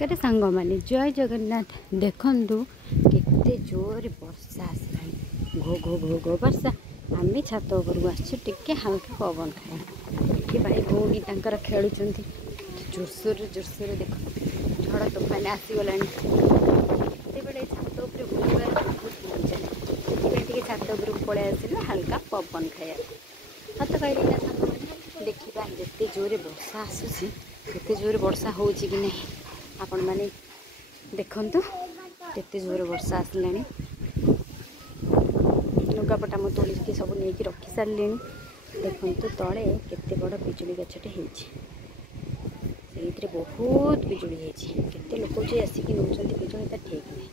नमस्कार सांग माने जय जगन्नाथ देखु केते जोर वर्षा आसलानी घो घो घो घो वर्षा आम छात उपरକୁ आसछु टिके हल्का पवन खाए ये भाई भौणी तांकर खेलुचंती जोरसोर देख झड़ तोफान आसीगला बेले छात उपर बुलवार बहुत मजा से छात उपरକୁ पड़े आसिला हल्का पवन खाया सत कहली ना सांग मैंने देखा जिते जोर वर्षा आसूसी केते जोर वर्षा हो कि नहीं आपण माने देखंतु केते जोर वर्षा आसलानी लुगापटा मो तोलिकी सब नहीं रखी सारे देखंतु तले केते बड़ बिजुली गछटे होती बहुत बिजुली होते लोक जो आसिक नौ बिजुली तो ठीक नहीं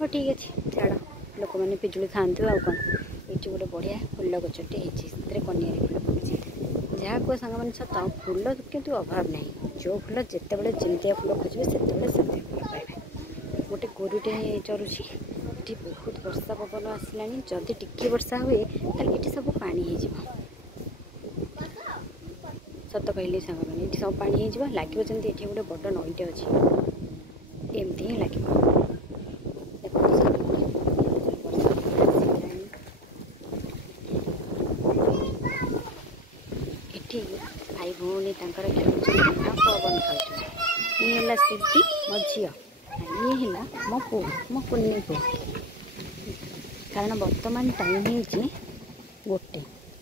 हाँ ठीक अच्छे छाड़ लोक मैंने बिजुली खातु आ कौन ये गोटे बढ़िया फुल गछटे होती कनियारी फुल पड़ी जहाँ को सांग मैंने सत फुल किंतु अभाव नहीं जो फुल जिते बड़े जमिया फुल खोजे से फुल पाइबे गोटे गोरुटे चरुची ये बहुत वर्षा पवन आसला जदि टिके वर्षा हुए ये सब पानी हो सत कहली सांग मैंने ये सब पानी हो लगे जमी ये गोटे बड़ नईटे अच्छी एमती ही लगे भाई भौणी खेल पवन खाऊ ये सिद्धि मो झी ये मो पु मो कुन्नी पु कारण बर्तमान टाइम हो गोटे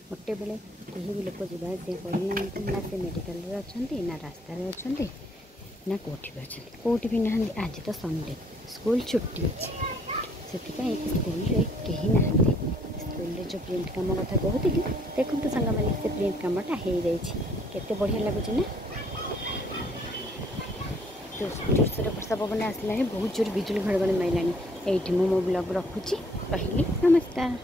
गोटे बेले कहीं भी लोक जावास करना ना से मेडिकल अच्छा ना रास्तार अच्छा ना कौटी भी अच्छा कौटी भी ना आज तो संडे स्कूल छुट्टी अच्छे से स्कूल कहीं ना स्कूल जो प्रिंट काम कथा कहती देखो तो सांग मैंने से प्रिंट कामटा हो जाते बढ़िया लगुच ना जोरसोर वर्षा पवन आसला बहुत जोर बिजुली घड़घड़ी मारला ये मो ब्लॉग रखुची कहली नमस्कार।